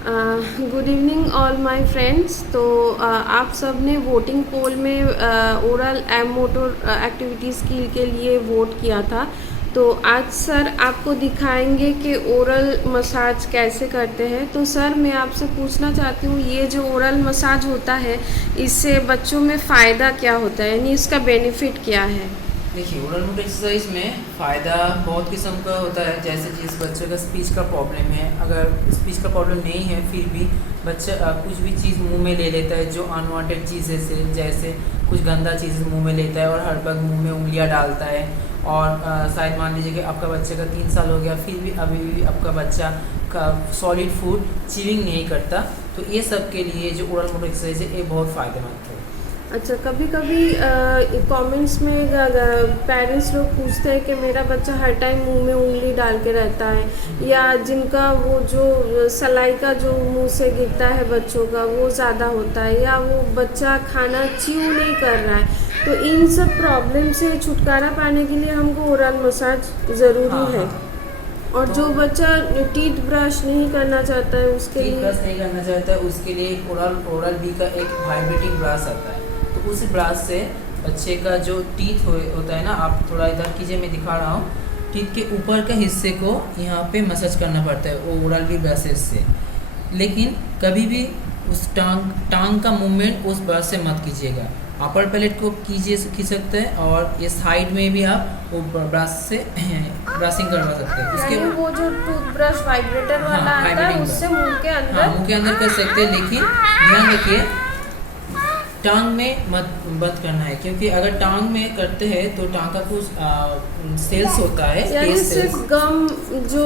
Good evening all my friends. तो आप सब ने वोटिंग पोल में oral and motor activity skill के लिए वोट किया था। तो आज सर आपको दिखाएंगे कि ओरल मसाज कैसे करते हैं। तो सर मैं आपसे पूछना चाहती हूँ, ये जो ओरल मसाज होता है इससे बच्चों में फ़ायदा क्या होता है, यानी इसका बेनिफिट क्या है? देखिए, ओरल मोटर एक्सरसाइज में फ़ायदा बहुत किस्म का होता है। जैसे जिस बच्चे का स्पीच का प्रॉब्लम है, अगर स्पीच का प्रॉब्लम नहीं है फिर भी बच्चा कुछ भी चीज़ मुंह में ले लेता है जो अनवांटेड चीज़ें से, जैसे कुछ गंदा चीज़ मुंह में लेता है और हर वक्त मुंह में उंगलियां डालता है। और शायद मान लीजिए कि आपका बच्चे का 3 साल हो गया फिर भी अभी भी आपका बच्चा का सॉलिड फूड च्यूइंग नहीं करता, तो ये सब के लिए जो ओरल मोटर एक्सरसाइज है ये बहुत फ़ायदेमंद है। अच्छा, कभी कभी कमेंट्स में पेरेंट्स लोग पूछते हैं कि मेरा बच्चा हर टाइम मुंह में उंगली डाल के रहता है, या जिनका वो जो सलाई का जो मुंह से गिरता है बच्चों का वो ज़्यादा होता है, या वो बच्चा खाना च्यू नहीं कर रहा है। तो इन सब प्रॉब्लम से छुटकारा पाने के लिए हमको ओरल मसाज ज़रूरी है। और तो जो बच्चा टीथ ब्रश नहीं करना चाहता है उसके टीथ लिए ब्रश नहीं करना चाहता है उसके लिए ओरल बी का एक वाइब्रेटिंग ब्रश आता है। तो उस ब्रश से बच्चे का जो टीथ होता है ना, आप थोड़ा इधर कीजिए, मैं दिखा रहा हूँ। टीथ के ऊपर का हिस्से को यहाँ पे मसाज करना पड़ता है वो ओरल बी ब्रशेस से। लेकिन कभी भी उस टांग का मूवमेंट उस ब्रश से मत कीजिएगा। अपर पैलेट को कीजिए की सकते हैं, और ये साइड में भी आप वो ब्रश से ब्रशिंग करवा सकते हैं। उसके वो जो टूथब्रश वाइब्रेटर वाला आता है उससे मुंह के अंदर कर सकते हैं। लेकिन ध्यान रखिए, टांग में मत करना है, क्योंकि अगर टांग में करते हैं तो टांग का कुछ सेल्स होता है, यानी सिर्फ गम जो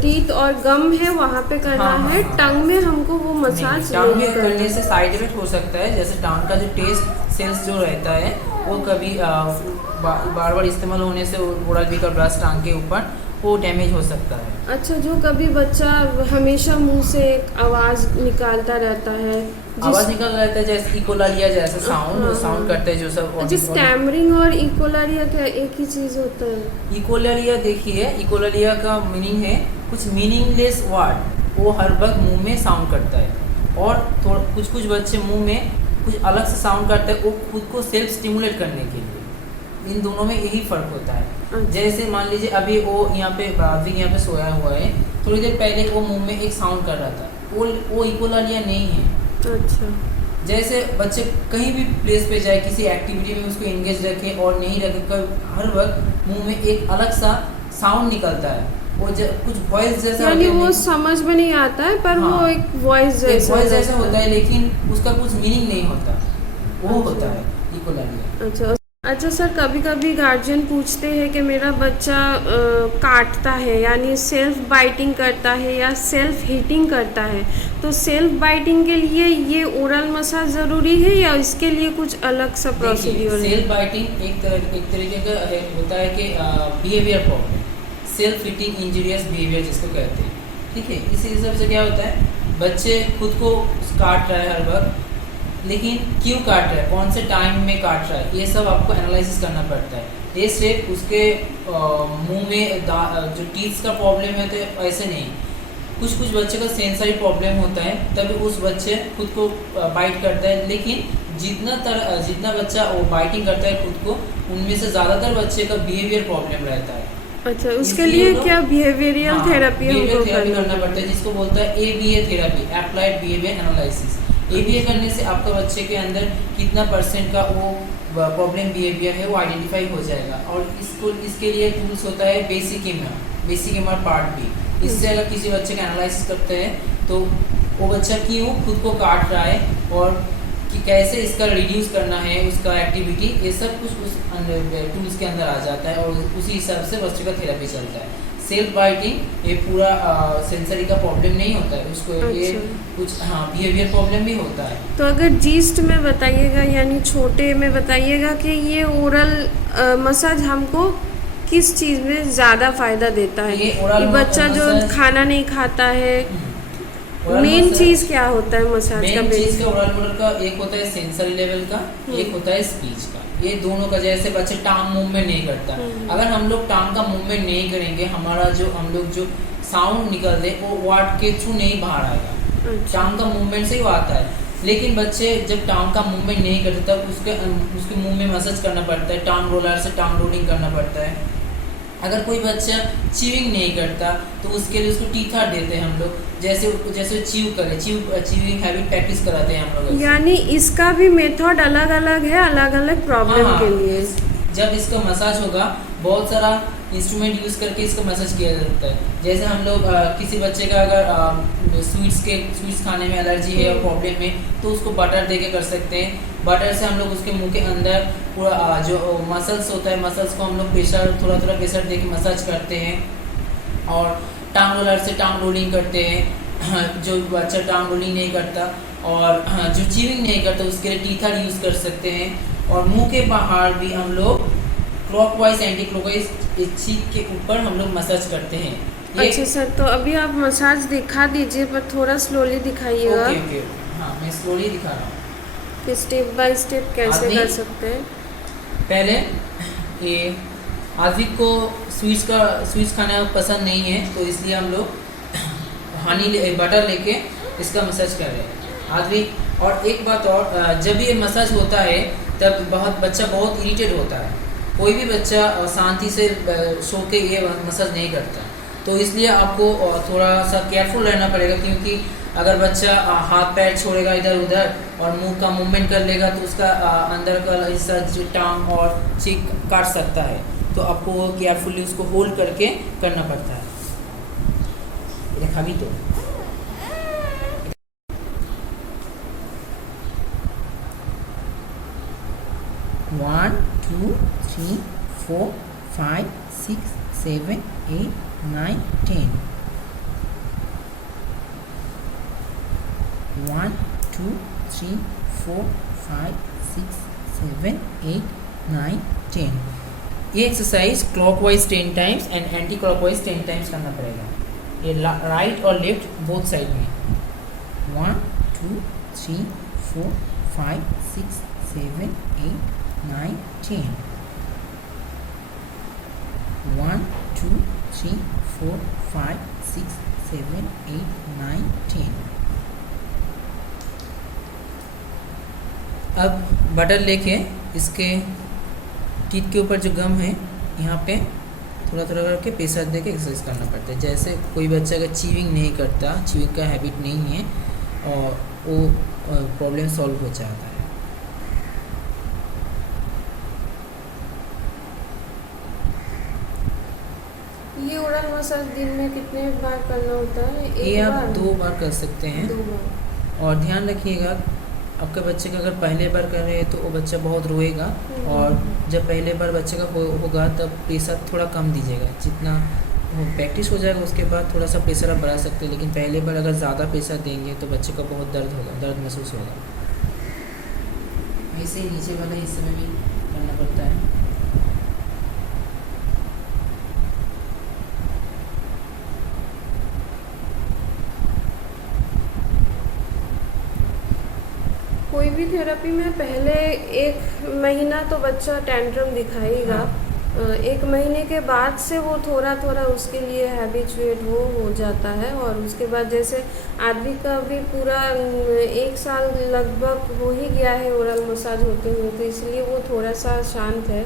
टीथ और गम है वहाँ पे करना है। टंग में हमको वो मसाज टांग नहीं में करने से साइड इफेक्ट हो सकता है। जैसे टांग का जो टेस्ट सेल्स जो रहता है वो कभी बार बार इस्तेमाल होने से ओरल बी का ब्रश टांग के ऊपर वो डैमेज हो सकता है। अच्छा, जो कभी बच्चा हमेशा मुंह से एक आवाज़ निकालता रहता है, आवाज निकल रहता है, जैसे इकोलालिया जैसा साउंड वो साउंड करते हैं जो सब। अच्छा, स्टैमरिंग और इकोलालिया क्या एक ही चीज़ होता है? इकोलालिया, देखिए, इकोलालिया का मीनिंग है कुछ मीनिंगलेस वर्ड, वो हर वक्त मुंह में साउंड करता है। और कुछ बच्चे मुंह में कुछ अलग से साउंड करते हैं, वो खुद को सेल्फ स्टिमुलेट करने के लिए। इन दोनों में यही फ़र्क होता है। जैसे मान लीजिए अभी वो यहाँ पे सोया हुआ है, थोड़ी देर पहले वो मुंह में एक साउंड कर रहा था, वो इकोलालिया नहीं है। अच्छा, जैसे बच्चे कहीं भी प्लेस पे जाए, किसी एक्टिविटी में उसको एंगेज रखे और नहीं रखे, हर वक्त मुंह में एक अलग सा साउंड निकलता है, वो कुछ वॉइस जैसा, यानी वो समझ में नहीं आता है पर वो एक वॉइस जैसा होता है, लेकिन उसका कुछ मीनिंग नहीं होता, वो होता है इकोलालिया। अच्छा सर, कभी कभी गार्जियन पूछते हैं कि मेरा बच्चा काटता है, यानी सेल्फ बाइटिंग करता है या सेल्फ हीटिंग करता है। तो सेल्फ बाइटिंग के लिए ये ओरल मसाज ज़रूरी है या इसके लिए कुछ अलग सा प्रोसीड्यूर है? सेल्फ बाइटिंग एक तरीके का होता है कि behaviour problem, self heating injurious behaviour जिसको कहते हैं। ठीक है, इस हिसाब से क्या होता है, बच्चे खुद को काट रहा है हर वक्त, लेकिन क्यों काट रहा है, कौन से टाइम में काट रहा है, ये सब आपको एनालिसिस करना पड़ता है। ये सिर्फ उसके मुंह में जो टीथ का प्रॉब्लम है तो ऐसे नहीं, कुछ बच्चे का सेंसरी प्रॉब्लम होता है, तभी उस बच्चे खुद को बाइट करता है। लेकिन जितना बच्चा वो बाइटिंग करता है खुद को, उनमें से ज़्यादातर बच्चे का बिहेवियर प्रॉब्लम रहता है। अच्छा, उसके लिए क्या बिहेवियरियल थेरेपी करना पड़ता है, जिसको बोलता है ABA therapy, applied behaviour analysis. ABA करने से आपका बच्चे के अंदर कितना % का वो प्रॉब्लम बिहेवियर है वो आइडेंटिफाई हो जाएगा। और इसके लिए टूल्स होता है बेसिक एमआर पार्ट भी। इससे अगर किसी बच्चे का एनालिसिस करते हैं तो वो बच्चा क्यों खुद को काट रहा है और कि कैसे इसका रिड्यूस करना है उसका एक्टिविटी, ये सब कुछ उस टूल्स के अंदर आ जाता है, और उसी हिसाब से बच्चे का थेरेपी चलता है। सेल्फ बाइटिंग ये पूरा सेंसरी का प्रॉब्लम नहीं होता है, उसको ये कुछ बिहेवियर प्रॉब्लम भी होता है। तो अगर जीस्ट में बताइएगा, यानी छोटे में बताइएगा कि ये ओरल मसाज हमको किस चीज़ में ज़्यादा फ़ायदा देता है? ये बच्चा जो खाना नहीं खाता है, मेन चीज़ क्या होता है मसाज का? मेन चीज़ का ओरल मोटर का एक होता है सेंसरी लेवल का, एक होता है स्पीच का। ये दोनों का, जैसे बच्चे टांग मूवमेंट नहीं करता, अगर हम लोग टांग का मूवमेंट नहीं करेंगे, हम लोग जो साउंड निकल दे वो वर्ड के थ्रू नहीं बाहर आएगा। अच्छा। टांग का मूवमेंट से ही वो आता है। लेकिन बच्चे जब टांग का मूवमेंट नहीं करते तब उसके मुंह में मसाज करना पड़ता है, टांग रोलर से टांग रोलिंग करना पड़ता है। अगर कोई बच्चा च्यूइंग नहीं करता तो उसके लिए उसको टीथा देते हैं हम लोग, जैसे जैसे च्यू करे, च्यूइंग हैबिट प्रैक्टिस कराते हैं हम लोग। यानी इसका भी मेथड अलग अलग है, अलग अलग प्रॉब्लम के लिए। जब इसका मसाज होगा बहुत सारा इंस्ट्रूमेंट यूज़ करके इसका मसाज किया जाता है। जैसे हम लोग किसी बच्चे का अगर स्वीट्स खाने में एलर्जी है और प्रॉब्लम है तो उसको बटर दे के कर सकते हैं। बटर से हम लोग उसके मुंह के अंदर पूरा जो मसल्स होता है, मसल्स को हम लोग प्रेशर थोड़ा प्रेशर दे के मसाज करते हैं। और टांग रोलर से टांग रोलिंग करते हैं। जो बच्चा टांग रोलिंग नहीं करता और जो च्यूइंग नहीं करता उसके लिए टीथर यूज़ कर सकते हैं। और मुंह के बाहर भी हम लोग क्लॉकवाइज एंटी क्लॉकवाइज इस चीज के ऊपर हम लोग मसाज करते हैं। अच्छा सर, तो अभी आप मसाज दिखा दीजिए पर थोड़ा स्लोली दिखाइएगा। ओके ओके, हाँ मैं स्लोली दिखा रहा हूँ कि स्टेप बाय स्टेप कैसे कर सकते हैं। पहले ये आदिक को स्वीट्स खाना पसंद नहीं है तो इसलिए हम लोग बटर लेके इसका मसाज कर रहे हैं आदिक। और एक बात और, जब ये मसाज होता है तब बच्चा बहुत इरिटेट होता है। कोई भी बच्चा शांति से सो के ये मसाज नहीं करता, तो इसलिए आपको थोड़ा सा केयरफुल रहना पड़ेगा। क्योंकि अगर बच्चा हाथ पैर छोड़ेगा इधर उधर और मुंह का मूवमेंट कर लेगा तो उसका अंदर का हिस्सा जो टांग और चीक काट सकता है, तो आपको केयरफुली उसको होल्ड करके करना पड़ता है। देखा भी तो 1 2 3 4 5 6 7 8 9 10 1 2 3 4 5 6 7 8 9 10। ये exercise clockwise 10 times and anti clockwise 10 times करना पड़ेगा, ये राइट और लेफ्ट बोथ साइड में। 1 2 3 4 5 6 7 8 9 10 1 2 3 4 5 6 7 8 9 10। अब बटर लेके इसके टीथ के ऊपर जो गम है यहाँ पे थोड़ा करके प्रेशर दे के एक्सरसाइज करना पड़ता है। जैसे कोई बच्चा अगर च्यूइंग नहीं करता, च्यूइंग का हैबिट नहीं है और वो प्रॉब्लम सॉल्व हो जाता है। ये ओरल मसाज दिन में कितने बार करना होता है? ये आप 2 बार कर सकते हैं। 2 बार। और ध्यान रखिएगा, आपके बच्चे का अगर पहले बार कर रहे हैं तो वो बच्चा बहुत रोएगा, और जब पहले बार बच्चे का होगा तब प्रेशर थोड़ा कम दीजिएगा। जितना वो प्रैक्टिस हो जाएगा उसके बाद थोड़ा सा प्रेशर आप बढ़ा सकते हैं, लेकिन पहले बार अगर ज़्यादा प्रेशर देंगे तो बच्चे का बहुत दर्द महसूस होगा। ऐसे ही नीचे वाले हिस्से में भी करना पड़ता है। कोई भी थेरेपी में पहले 1 महीना तो बच्चा टेंट्रम दिखाएगा। 1 महीने के बाद से वो थोड़ा उसके लिए हैबिचुएट हो जाता है। और उसके बाद जैसे आदमी का भी पूरा 1 साल लगभग हो ही गया है ओरल मसाज होते हुए, तो इसलिए वो थोड़ा सा शांत है।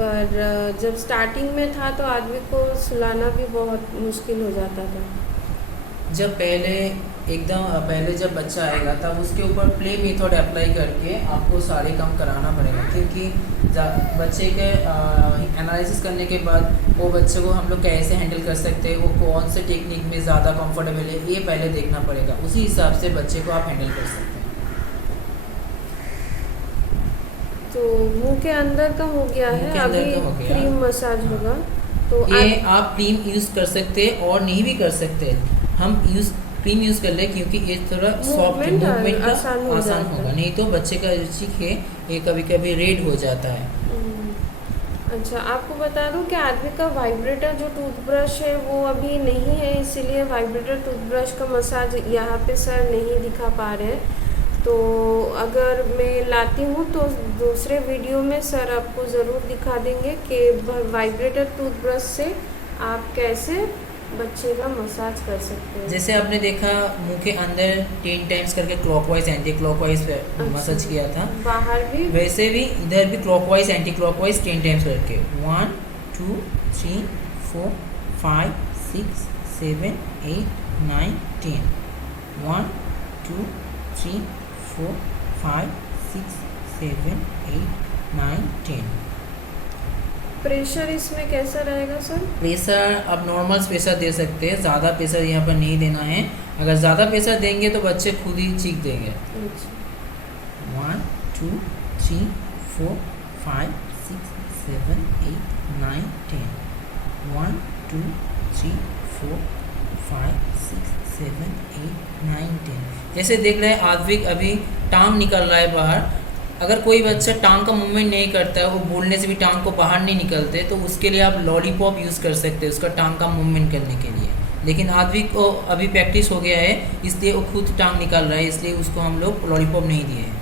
पर जब स्टार्टिंग में था तो आदमी को सुलाना भी बहुत मुश्किल हो जाता था। जब पहले जब बच्चा आएगा तब उसके ऊपर प्ले मेथड अप्लाई करके आपको सारे काम कराना पड़ेगा। क्योंकि बच्चे के एनालिसिस करने के बाद वो बच्चे को हम लोग कैसे हैंडल कर सकते हैं, वो कौन से टेक्निक में ज़्यादा कंफर्टेबल है, ये पहले देखना पड़ेगा। उसी हिसाब से बच्चे को आप हैंडल कर सकते हैं। तो मुंह के अंदर का हो गया है, अभी क्रीम मसाज होगा। तो ये आप क्रीम यूज़ कर सकते हैं और नहीं भी कर सकते। हम क्रीम यूज़ कर ले क्योंकि ये थोड़ा सॉफ्ट मूवमेंट का आसान होगा, नहीं तो बच्चे का जो चीक है ये कभी कभी रेड हो जाता है। अच्छा, आपको बता दूं कि आदमी का वाइब्रेटर जो टूथब्रश है वो अभी नहीं है, इसीलिए वाइब्रेटर टूथब्रश का मसाज यहाँ पे सर नहीं दिखा पा रहे। तो अगर मैं लाती हूँ तो दूसरे वीडियो में सर आपको ज़रूर दिखा देंगे कि वाइब्रेटर टूथब्रश से आप कैसे बच्चे का मसाज कर सकते हैं। जैसे आपने देखा मुंह के अंदर 10 टाइम्स करके क्लॉकवाइज एंटी क्लॉकवाइज मसाज किया था, बाहर भी वैसे भी इधर भी क्लॉकवाइज एंटी क्लॉकवाइज 10 टाइम्स करके 1 2 3 4 5 6 7 8 9 10 1 2 3 4 5 6 7 8 9 10। प्रेशर इसमें कैसा रहेगा सर? प्रेशर आप नॉर्मल प्रेशर दे सकते हैं, ज़्यादा प्रेशर यहाँ पर नहीं देना है। अगर ज़्यादा प्रेशर देंगे तो बच्चे खुद ही चीख देंगे। 1 2 3 4 5 6 7 8 9 10 1 2 3 4 5 6 7 8 9 10। जैसे देख रहे हैं आद्विक अभी टांग निकल रहा है बाहर। अगर कोई बच्चा टांग का मूवमेंट नहीं करता है, वो बोलने से भी टांग को बाहर नहीं निकलते, तो उसके लिए आप लॉलीपॉप यूज़ कर सकते हैं उसका टांग का मूवमेंट करने के लिए। लेकिन आद्विक को अभी प्रैक्टिस हो गया है, इसलिए वो खुद टांग निकाल रहा है, इसलिए उसको हम लोग लॉलीपॉप नहीं दिए हैं।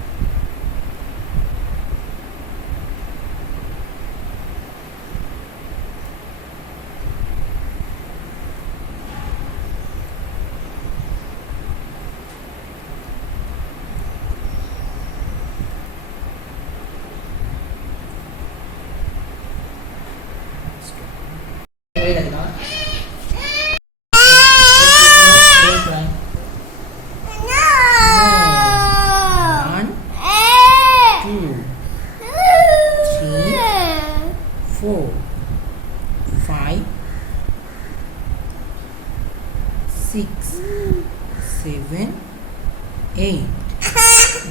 Six, 7, 8,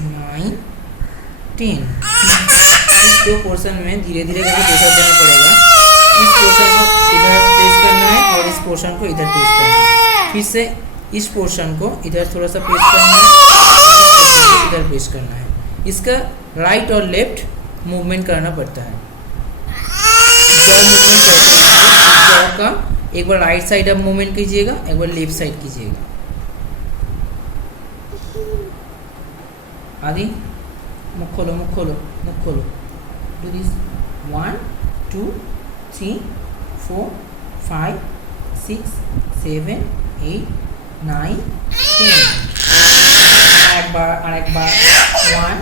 9, 10। इस दो पोर्शन में धीरे धीरे करके प्रेशर देना पड़ेगा। इस पोर्शन को इधर प्रेस करना है और इस पोर्शन को इधर प्रेस करना है। फिर से इस पोर्शन को इधर थोड़ा सा प्रेस करना है, इधर प्रेस करना है। इसका राइट और लेफ्ट मूवमेंट करना पड़ता है। जॉ मूवमेंट करते हैं, जॉ का एक बार राइट साइड आप मूवमेंट कीजिएगा, एक बार लेफ्ट साइड कीजिएगा। आदि मुख खोलो, मुख खोलो, मुख खोलो। Do this 1 2 3 4 5 6 7 8 9 10। एक बार 1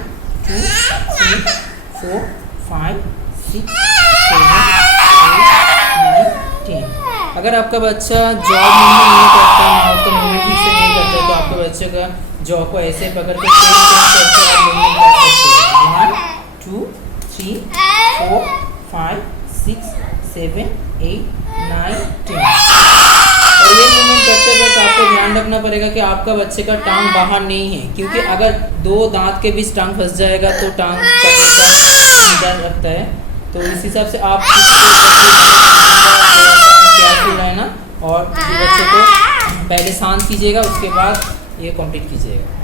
2 3 4 5 6 7 8 9 10। अगर आपका बच्चा जॉ मूवमेंट नहीं करता, माउथ का मूवमेंट ठीक से नहीं करता, तो आपके बच्चे का जॉ को ऐसे पकड़ के करके आप मूवमेंट कर सकते हैं। 1 2 3 4 5 6 7 8 9 10। और ये मूवमेंट करते वक्त आपको ध्यान रखना पड़ेगा कि आपका बच्चे का टांग बाहर नहीं है, क्योंकि अगर दो दांत के बीच टांग फंस जाएगा तो टांग कटने का डर रखता है। तो इस हिसाब से आप केयरफुल रहना और बच्चे को पहले शांत कीजिएगा, उसके बाद ये कंप्लीट कीजिएगा।